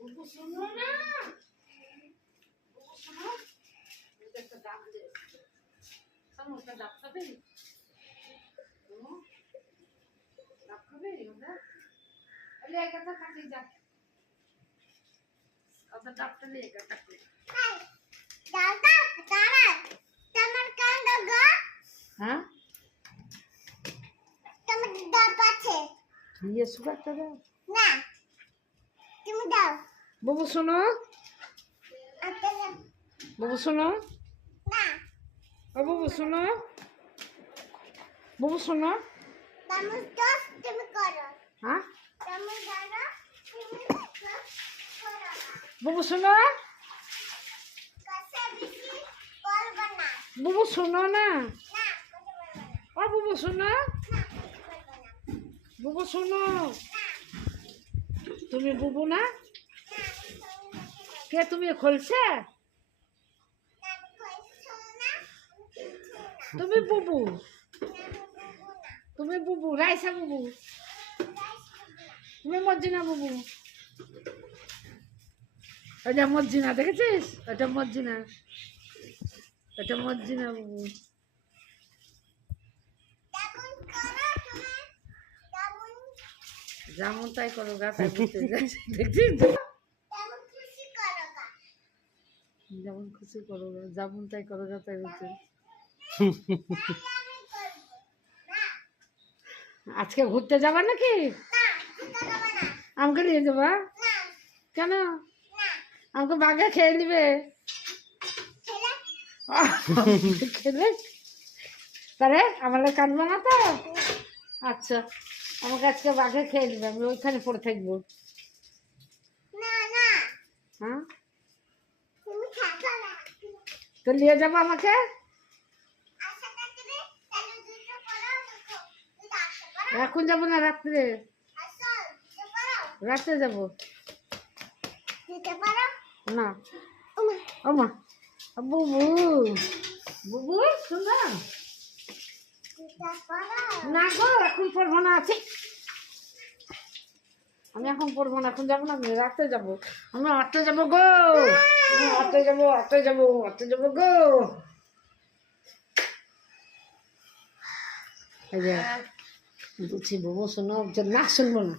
বুবু শোনো না, বুবু শোনো, একটা ডাক দে, শোনো একটা ডাক খাবে, শোনো ডাক খাবে, ওটা अरे एक ऐसा खाते जा, अब डाक्टर ले एक डाक्टर, दादा दादा तमर कान दगा हाँ तमर दापा छे ये सुबह करे ना तुम दाओ बुबु सुनो, आता बुबु सुनो, ना अब बुबु सुनो, बुबु सुनो, तमर दोस्त तुम करो हाँ तमर दादा तुम करो बुबु सुनो, कैसे बिसी कॉल बना बुबु सुनो ना, ना कैसे बना ओ बुबु सुनो, ना कैसे बना बुबु सुनो, तुम्हें बुबु ना, क्या तुम्हें खोलছে, तुम्हें बुबु, तुम्हें बुबु, राइसा बुबु, तुम्हें मर्जिना बुबु, এটা মর্জিনা দেখেছিস, এটা মর্জিনা, এটা মর্জিনা বুবু, যেমন তাই করো গা, তাই বুঝতে দেখছিস, যেমন খুশি করো গা, যেমন তাই করো গা, তাই বুঝতে। আজকে ঘুরতে যাবা নাকি, আমাকে নিয়ে যাবা, কেন আমাকে বাঘে খেয়ে নিবে, খেলে তারে আমার কাঁদবে না তো, আচ্ছা আমাকে আজকে বাঘে খেয়ে নিবে, আমি ওইখানে পড়ে থাকবো, হ্যাঁ তো নিয়ে যাবো আমাকে, এখন যাবো না, রাত্রে, রাত্রে যাবো না, ওমা বুবু, বুবু শোনা না গো, এখন পড়বো না, আছে আমি এখন পড়বো না, এখন যাবো না, আমি রাত্রে যাবো, আমি রাত্রে যাবো গো, রাত্রে যাবো, রাত্রে যাবো, রাত্রে যাবো গো, এই যে বলছি বুবু শোনো, না শুনবো না।